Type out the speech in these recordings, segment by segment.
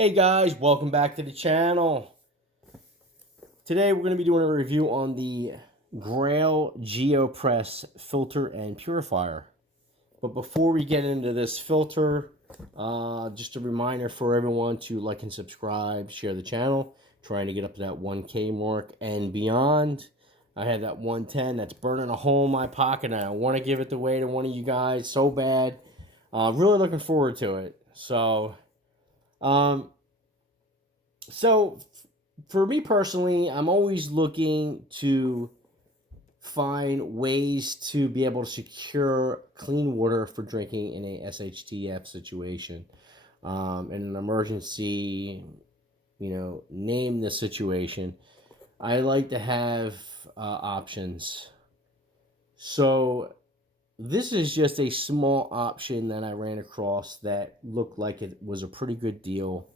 Hey guys, welcome back to the channel. Today we're going to be doing a review on the Grayl GeoPress filter and purifier. But before we get into this filter, just a reminder for everyone to like and subscribe, share the channel. Trying to get up to that 1K mark and beyond. I had that 110 that's burning a hole in my pocket and I want to give it away to one of you guys so bad. Really looking forward to it. So for me personally, I'm always looking to find ways to be able to secure clean water for drinking in a SHTF situation. In an emergency, name the situation. I like to have options. So this is just a small option that I ran across that looked like it was a pretty good deal.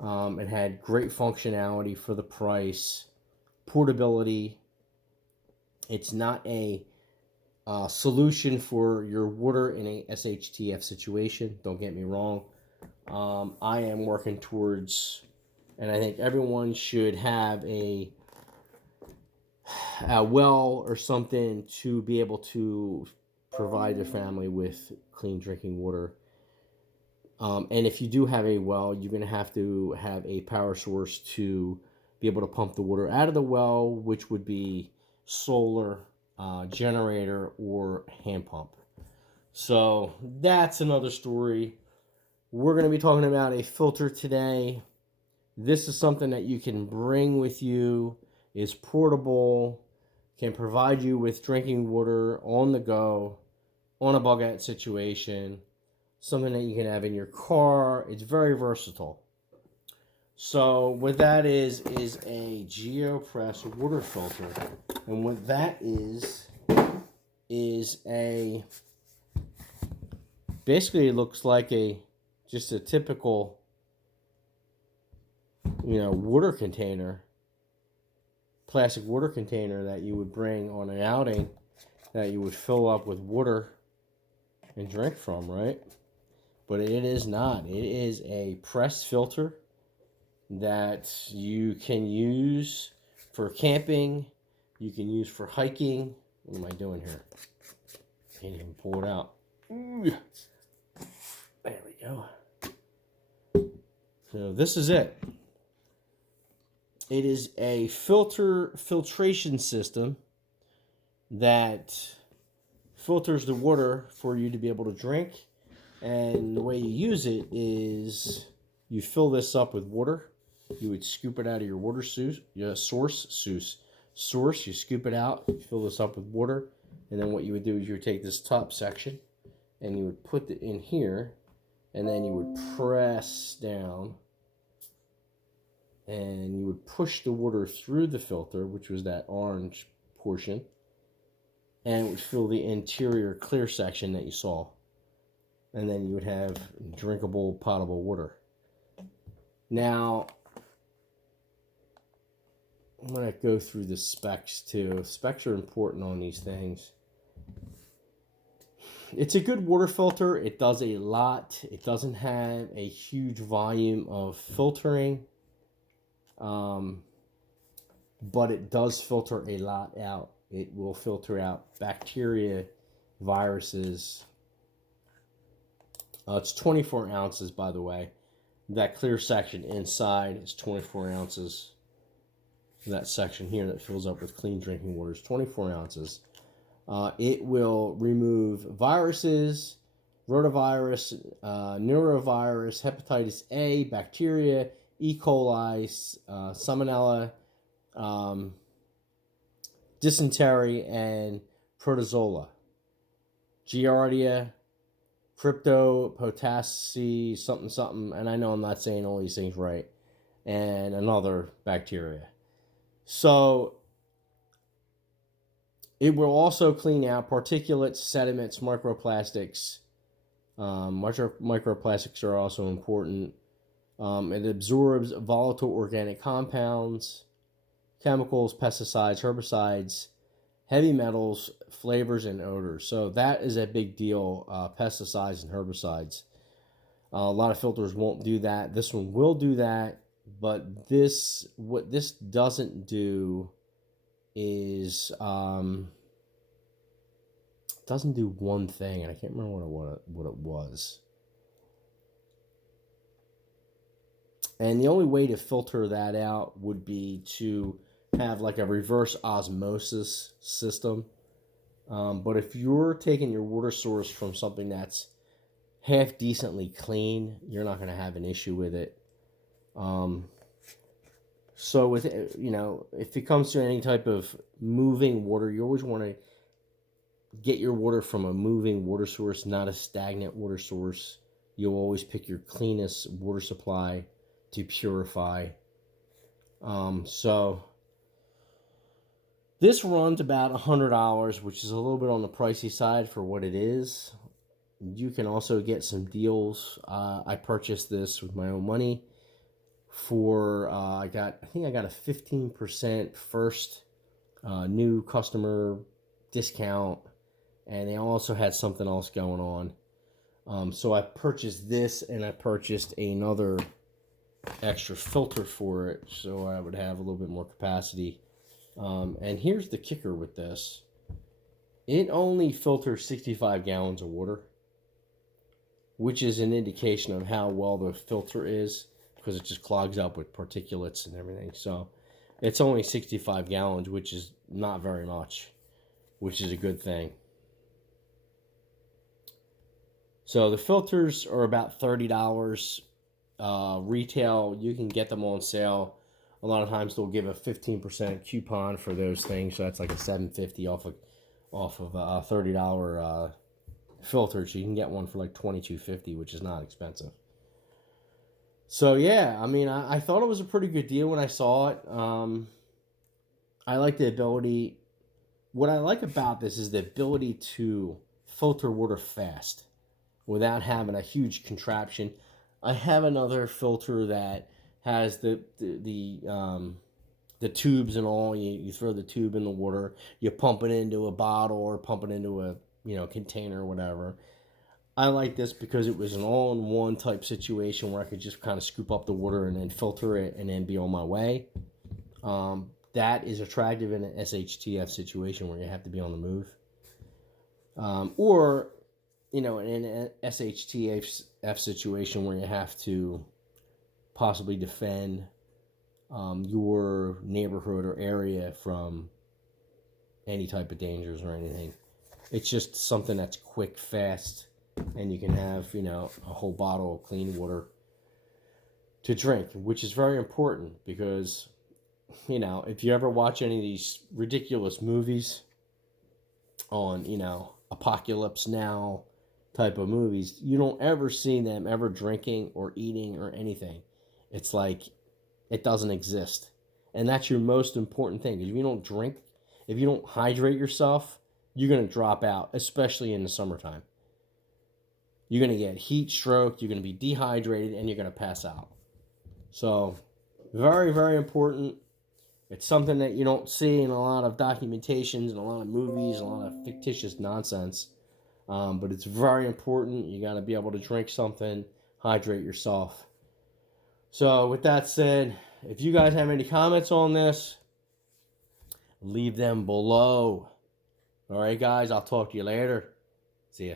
It had great functionality for the price, portability. It's not a solution for your water in a SHTF situation. Don't get me wrong. I am working towards, and I think everyone should have a well or something to be able to provide their family with clean drinking water. And if you do have a well, you're going to have a power source to be able to pump the water out of the well, which would be solar, generator, or hand pump. So that's another story. We're going to be talking about a filter today. This is something that you can bring with you, is portable, can provide you with drinking water on the go, on a bug out situation. Something that you can have in your car. It's very versatile. So what that is a GeoPress water filter. And what that is a, basically it looks like just a typical, water container, plastic water container that you would bring on an outing that you would fill up with water and drink from, right? But it is not. It is a press filter that you can use for camping. You can use for hiking. What am I doing here? Can't even pull it out. There we go. So this is it. It is a filtration system that filters the water for you to be able to drink. And the way you use it is you fill this up with water. You would scoop it out of your water source. You scoop it out, you fill this up with water. And then what you would do is you would take this top section and you would put it in here. And then you would press down. And you would push the water through the filter, which was that orange portion. And it would fill the interior clear section that you saw. And then you would have drinkable, potable water. Now, I'm going to go through the specs too. Specs are important on these things. It's a good water filter. It does a lot. It doesn't have a huge volume of filtering. But it does filter a lot out. It will filter out bacteria, viruses. It's 24 ounces, by the way. That clear section inside is 24 ounces. That section here that fills up with clean drinking water is 24 ounces. It will remove viruses, rotavirus, neurovirus, hepatitis A, bacteria, E. coli, salmonella, dysentery, and protozoa. Giardia, crypto, potassi, something, and I know I'm not saying all these things right, and another bacteria. So it will also clean out particulates, sediments, microplastics. Microplastics are also important. It absorbs volatile organic compounds, chemicals, pesticides, herbicides, heavy metals, flavors, and odors. So that is a big deal, pesticides and herbicides. A lot of filters won't do that. This one will do that, but what this doesn't do is doesn't do one thing, and I can't remember what it was. And the only way to filter that out would be to have like a reverse osmosis system. But if you're taking your water source from something that's half decently clean, you're not going to have an issue with it. So with, if it comes to any type of moving water, you always want to get your water from a moving water source, not a stagnant water source. You'll always pick your cleanest water supply to purify. So this runs about $100, which is a little bit on the pricey side for what it is. You can also get some deals. I purchased this with my own money for I think I got a 15% first new customer discount, and they also had something else going on. So I purchased this, and I purchased another extra filter for it, so I would have a little bit more capacity. And here's the kicker with this. It only filters 65 gallons of water, which is an indication of how well the filter is, because it just clogs up with particulates and everything. So it's only 65 gallons, which is not very much, which is a good thing. So the filters are about $30. Retail, you can get them on sale. A lot of times they'll give a 15% coupon for those things, so that's like a $7.50 off of a $30 filter. So you can get one for like $22.50, which is not expensive. So yeah, I mean, I thought it was a pretty good deal when I saw it. I like the ability. What I like about this is the ability to filter water fast without having a huge contraption. I have another filter that has the tubes and all. You throw the tube in the water, you pump it into a bottle or pump it into a container or whatever. I like this because it was an all-in-one type situation where I could just kind of scoop up the water and then filter it and then be on my way. That is attractive in an SHTF situation where you have to be on the move. Or in an SHTF situation where you have to possibly defend your neighborhood or area from any type of dangers or anything. It's just something that's quick, fast, and you can have, a whole bottle of clean water to drink, which is very important because, if you ever watch any of these ridiculous movies on, Apocalypse Now type of movies, you don't ever see them ever drinking or eating or anything. It's like it doesn't exist. And that's your most important thing. If you don't drink, if you don't hydrate yourself, you're going to drop out, especially in the summertime. You're going to get heat stroke, you're going to be dehydrated, and you're going to pass out. So, very, very important. It's something that you don't see in a lot of documentations and a lot of movies, a lot of fictitious nonsense. But it's very important. You got to be able to drink something, hydrate yourself. So, with that said, if you guys have any comments on this, leave them below. All right, guys, I'll talk to you later. See ya.